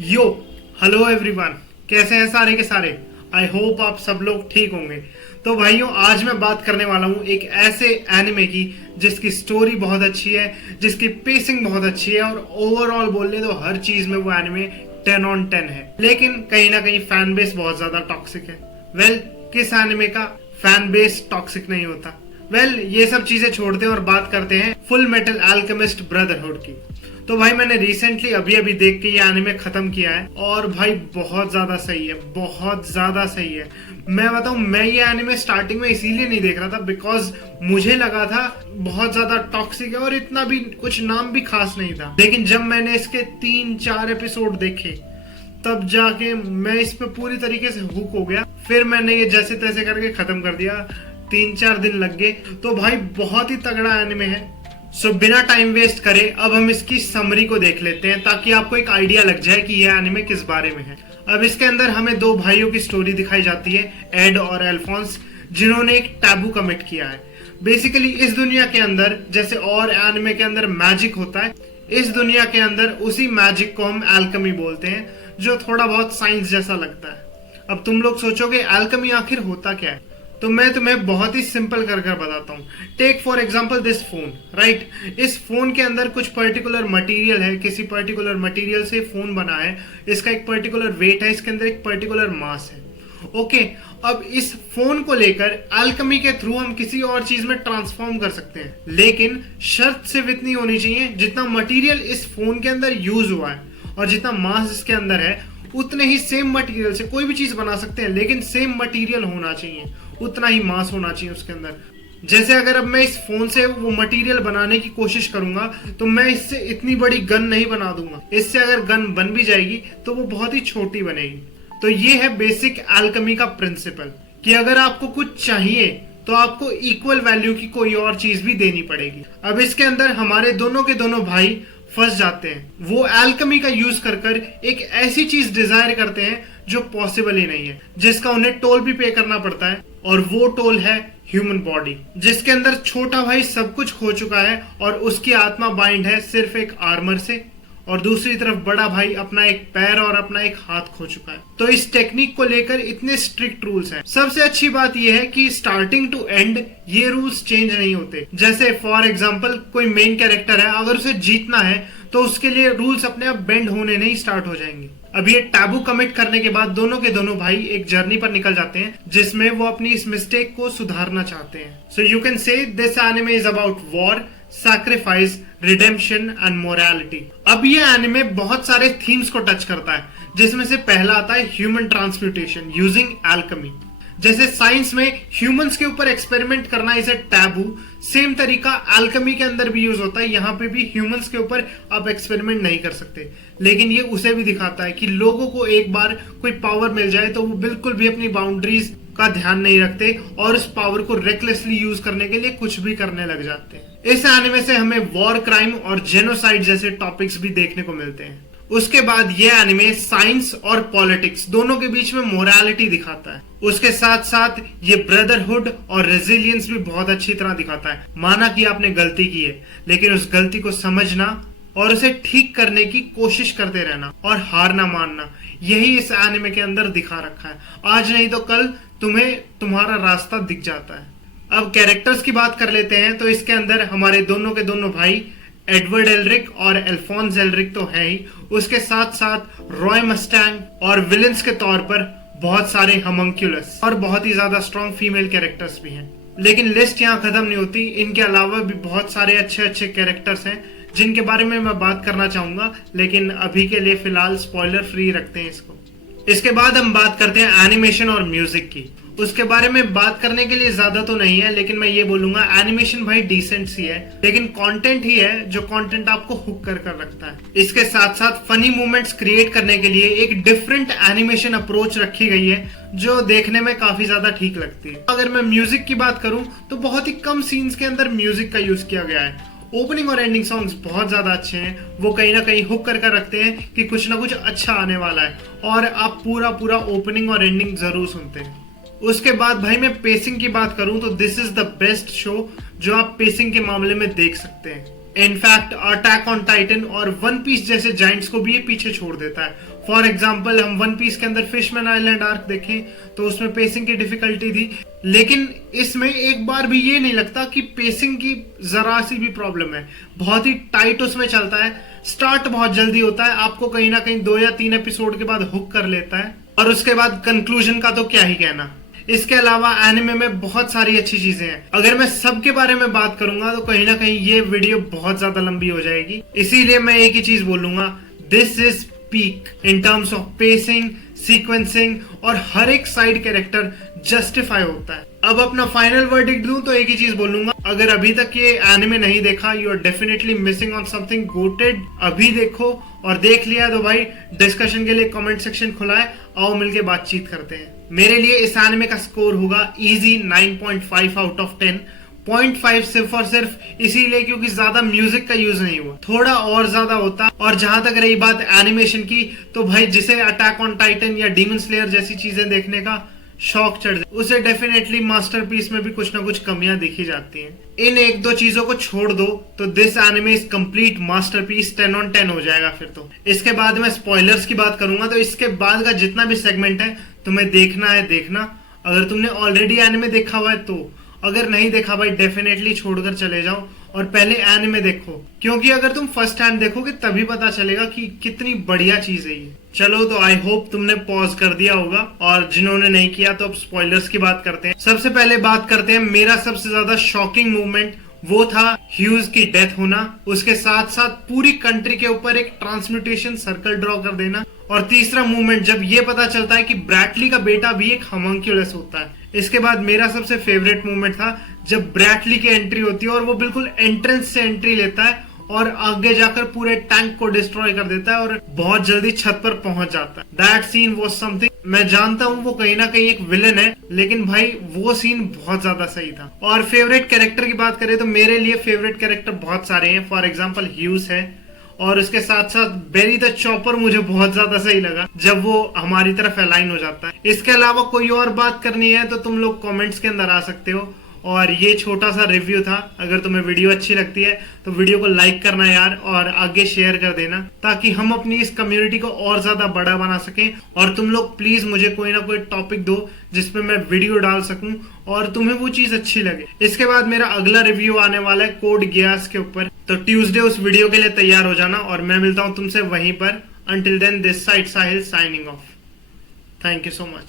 यो hello everyone, कैसे हैं सारे के सारे। आई होप आप सब लोग ठीक होंगे। तो भाइयों, आज मैं बात करने वाला हूँ एक ऐसे एनिमे की जिसकी स्टोरी बहुत अच्छी है, जिसकी पेसिंग बहुत अच्छी है और ओवरऑल बोल तो हर चीज में वो एनिमे 10/10 है। लेकिन कहीं ना कहीं फैन बेस बहुत ज्यादा टॉक्सिक है। किस एनिमे का फैन बेस टॉक्सिक नहीं होता? ये सब चीजें छोड़ते हैं और बात करते हैं फुल मेटल अल्केमिस्ट ब्रदरहुड की। तो भाई, मैंने रिसेंटली अभी देख के ये एनिमे खत्म किया है और भाई बहुत ज्यादा सही है, बहुत ज्यादा सही है। मैं बताऊं, मैं ये एनिमे स्टार्टिंग में इसीलिए नहीं देख रहा था बिकॉज मुझे लगा था बहुत ज्यादा टॉक्सिक है और इतना भी कुछ नाम भी खास नहीं था। लेकिन जब मैंने इसके 3-4 एपिसोड देखे तब जाके मैं इस पे पूरी तरीके से हुक हो गया। फिर मैंने ये जैसे तैसे करके खत्म कर दिया, 3-4 दिन लग गए। तो भाई बहुत ही तगड़ा एनिमे है। सो बिना टाइम वेस्ट करे अब हम इसकी समरी को देख लेते हैं ताकि आपको एक आइडिया लग जाए कि यह एनिमे किस बारे में है। अब इसके अंदर हमें दो भाइयों की स्टोरी दिखाई जाती है, एड और एल्फोंस, जिन्होंने एक टैबू कमिट किया है। बेसिकली इस दुनिया के अंदर जैसे और एनिमे के अंदर मैजिक होता है, इस दुनिया के अंदर उसी मैजिक को हम एल्केमी बोलते हैं, जो थोड़ा बहुत साइंस जैसा लगता है। अब तुम लोग सोचोगे एल्केमी आखिर होता क्या है, तो मैं तुम्हें बहुत ही सिंपल कर बताता हूँ। Take for example this phone, right. इस फोन के अंदर कुछ पर्टिकुलर मटेरियल है, किसी पर्टिकुलर मटेरियल से फोन बना है, इसका एक पर्टिकुलर वेट है, इसके अंदर एक पर्टिकुलर मास है। ओके, अब इस फोन को लेकर अल्केमी के थ्रू हम किसी और चीज में ट्रांसफॉर्म कर सकते हैं, लेकिन शर्त सिर्फ इतनी होनी चाहिए जितना मटेरियल इस फोन के अंदर यूज हुआ है और जितना मास इसके अंदर है उतने ही सेम मटेरियल से कोई भी चीज बना सकते हैं, लेकिन सेम मटेरियल होना चाहिए, उतना ही मास होना चाहिए उसके अंदर। जैसे अगर अब मैं इस फोन से वो मटेरियल बनाने की कोशिश करूंगा तो मैं इससे इतनी बड़ी गन नहीं बना दूंगा। इससे अगर गन बन भी जाएगी तो वो बहुत ही छोटी बनेगी। तो ये है बेसिक अल्केमी का प्रिंसिपल कि अगर आपको कुछ चाहिए तो आपको इक्वल वैल्यू की कोई और चीज भी देनी पड़ेगी। अब इसके अंदर हमारे दोनों के दोनों भाई फंस जाते हैं। वो अल्केमी का यूज कर एक ऐसी चीज डिजायर करते हैं जो पॉसिबल ही नहीं है, जिसका उन्हें टोल भी पे करना पड़ता है, और वो टोल है ह्यूमन बॉडी, जिसके अंदर छोटा भाई सब कुछ खो चुका है और उसकी आत्मा बाइंड है सिर्फ एक आर्मर से, और दूसरी तरफ बड़ा भाई अपना एक पैर और अपना एक हाथ खो चुका है। तो इस टेक्निक को लेकर इतने स्ट्रिक्ट रूल्स हैं। सबसे अच्छी बात यह है कि स्टार्टिंग टू एंड ये रूल्स चेंज नहीं होते। जैसे फॉर एग्जांपल कोई मेन कैरेक्टर है, अगर उसे जीतना है तो उसके लिए रूल्स अपने आप बेंड होने नहीं स्टार्ट हो जाएंगे। अब ये टैबू कमिट करने के बाद दोनों के दोनों भाई एक जर्नी पर निकल जाते हैं जिसमें वो अपनी इस मिस्टेक को सुधारना चाहते हैं। So you can say this anime is about war, sacrifice, redemption and morality. अब ये एनिमे बहुत सारे थीम्स को टच करता है, जिसमें से पहला आता है ह्यूमन ट्रांसम्यूटेशन यूजिंग अल्केमी। जैसे साइंस में ह्यूमंस के ऊपर एक्सपेरिमेंट करना इज अ टैबू, सेम तरीका अल्केमी के अंदर भी यूज होता है। यहाँ पे भी ह्यूमंस के ऊपर आप एक्सपेरिमेंट नहीं कर सकते, लेकिन ये उसे भी दिखाता है कि लोगों को एक बार कोई पावर मिल जाए तो वो बिल्कुल भी अपनी बाउंड्रीज का ध्यान नहीं रखते और उस पावर को रेकलेसली यूज करने के लिए कुछ भी करने लग जाते हैं। इस एनिमे से हमें वॉर, क्राइम और जेनोसाइड जैसे टॉपिक्स भी देखने को मिलते हैं। उसके बाद ये एनिमे साइंस और पॉलिटिक्स दोनों के बीच में मोरालिटी दिखाता है। उसके साथ साथ ये ब्रदरहुड और रेजिलियंस भी बहुत अच्छी तरह दिखाता है। माना कि आपने गलती की है, लेकिन उस गलती को समझना और उसे ठीक करने की कोशिश करते रहना और हार ना मानना, यही इस एनिमे के अंदर दिखा रखा है। आज नहीं तो कल तुम्हें तुम्हारा रास्ता दिख जाता है। अब कैरेक्टर्स की बात कर लेते हैं। तो इसके अंदर हमारे दोनों के दोनों भाई एडवर्ड एलरिक और एल्फोंस एलरिक तो है ही, उसके साथ साथ रॉय मस्टैंग और विलेंस के तौर पर बहुत सारे हमंक्यूलस और बहुत ही ज्यादा स्ट्रॉन्ग फीमेल कैरेक्टर्स भी हैं। लेकिन लिस्ट यहाँ खत्म नहीं होती। इनके अलावा भी बहुत सारे अच्छे अच्छे कैरेक्टर्स हैं जिनके बारे में मैं बात करना चाहूंगा, लेकिन अभी के लिए फिलहाल स्पॉइलर फ्री रखते हैं इसको। इसके बाद हम बात करते हैं एनिमेशन और म्यूजिक की। उसके बारे में बात करने के लिए ज्यादा तो नहीं है, लेकिन मैं ये बोलूंगा एनिमेशन भाई डिसेंट सी है, लेकिन कंटेंट ही है जो कंटेंट आपको हुक कर रखता है। इसके साथ साथ फनी मोमेंट्स क्रिएट करने के लिए एक डिफरेंट एनिमेशन अप्रोच रखी गई है जो देखने में काफी ज्यादा ठीक लगती है। अगर मैं म्यूजिक की बात करूं तो बहुत ही कम सीन्स के अंदर म्यूजिक का यूज किया गया है। ओपनिंग और एंडिंग सॉन्ग्स बहुत ज्यादा अच्छे हैं, वो कहीं ना कहीं हुक कर रखते हैं कि कुछ ना कुछ अच्छा आने वाला है और आप पूरा ओपनिंग और एंडिंग जरूर सुनते हैं। उसके बाद भाई मैं पेसिंग की बात करूं तो this is the best show जो आप पेसिंग के मामले में देख सकते हैं। इनफैक्ट अटैक ऑन टाइटन और वन पीस जैसे जाइंट्स को भी ये पीछे छोड़ देता है। फॉर एग्जाम्पल हम वन पीस के अंदर फिशमैन आइलैंड आर्क देखें तो उसमें पेसिंग की डिफिकल्टी थी, लेकिन इसमें एक बार भी ये नहीं लगता कि पेसिंग की जरा सी भी प्रॉब्लम है। बहुत ही टाइट उसमें चलता है, स्टार्ट बहुत जल्दी होता है, आपको कहीं ना कहीं 2 या 3 एपिसोड के बाद हुक कर लेता है, और उसके बाद कंक्लूजन का तो क्या ही कहना। इसके अलावा एनिमे में बहुत सारी अच्छी चीजें हैं। अगर मैं सबके बारे में बात करूंगा तो कहीं ना कहीं ये वीडियो बहुत ज्यादा लंबी हो जाएगी, इसीलिए मैं एक ही चीज बोलूंगा, this is peak in terms of pacing, sequencing और हर एक साइड कैरेक्टर जस्टिफाई होता है। अब अपना फाइनल वर्डिक्ट दूं तो एक ही चीज बोलूंगा, अगर अभी तक ये एनिमे नहीं देखा, you are definitely missing on something got it. अभी देखो, और देख लिया तो भाई डिस्कशन के लिए कमेंट सेक्शन खुला है, आओ मिलके बातचीत करते हैं। मेरे लिए इस एनिमे का स्कोर होगा इजी 9.5 आउट ऑफ 10। 0.5 सिर्फ और सिर्फ इसीलिए क्योंकि ज्यादा म्यूजिक का यूज नहीं हुआ, थोड़ा और ज्यादा होता। और जहां तक रही बात एनिमेशन की, तो भाई जिसे अटैक ऑन टाइटन या डीमन स्लेयर जैसी चीजें देखने का शौक चढ़ जाए, उसे डेफिनेटली मास्टरपीस में भी कुछ ना कुछ कमियां दिखी जाती हैं। इन 1-2 चीजों को छोड़ दो तो this anime is complete masterpiece, 10 on 10 हो जाएगा फिर तो। इसके बाद मैं स्पॉयलर्स की बात करूंगा, तो इसके बाद का जितना भी सेगमेंट है तुम्हें देखना है देखना। अगर तुमने ऑलरेडी एनिमे देखा हुआ है तो, अगर नहीं देखा भाई डेफिनेटली छोड़कर चले जाओ और पहले एनिमे देखो, क्योंकि अगर तुम फर्स्ट हैंड देखोगे तभी पता चलेगा कि कितनी बढ़िया चीज है ये। चलो तो आई होप तुमने पॉज कर दिया होगा, और जिन्होंने नहीं किया तो अब स्पॉयलर्स की बात करते हैं। सबसे पहले बात करते हैं मेरा सबसे ज्यादा शॉकिंग मूवमेंट, वो था ह्यूज की डेथ होना, उसके साथ साथ पूरी कंट्री के ऊपर एक ट्रांसम्यूटेशन सर्कल ड्रॉ कर देना, और तीसरा मूवमेंट जब ये पता चलता है कि ब्रैटली का बेटा भी एक होमनक्यूलस होता है। इसके बाद मेरा सबसे फेवरेट मूवमेंट था जब ब्रैटली की एंट्री होती है और वो बिल्कुल एंट्रेंस से एंट्री लेता है और आगे जाकर पूरे टैंक को डिस्ट्रॉय कर देता है और बहुत जल्दी छत पर पहुंच जाता है। That scene was something. मैं जानता हूं वो कहीं ना कहीं एक विलन है, लेकिन भाई वो सीन बहुत ज्यादा सही था। और फेवरेट कैरेक्टर की बात करें तो मेरे लिए फेवरेट कैरेक्टर बहुत सारे हैं। फॉर एग्जाम्पल ह्यूज है, और उसके साथ साथ बेरी द चॉपर मुझे बहुत ज्यादा सही लगा जब वो हमारी तरफ अलाइन हो जाता है। इसके अलावा कोई और बात करनी है तो तुम लोग कमेंट्स के अंदर आ सकते हो। और ये छोटा सा रिव्यू था, अगर तुम्हें वीडियो अच्छी लगती है तो वीडियो को लाइक करना यार, और आगे शेयर कर देना ताकि हम अपनी इस कम्युनिटी को और ज्यादा बड़ा बना सकें। और तुम लोग प्लीज मुझे कोई ना कोई टॉपिक दो जिसपे मैं वीडियो डाल सकूं और तुम्हें वो चीज अच्छी लगे। इसके बाद मेरा अगला रिव्यू आने वाला है कोड गियास के ऊपर, तो ट्यूसडे उस वीडियो के लिए तैयार हो जाना, और मैं मिलता हूं तुमसे वहीं पर। Until then, this side Sahil signing off. Thank you so much.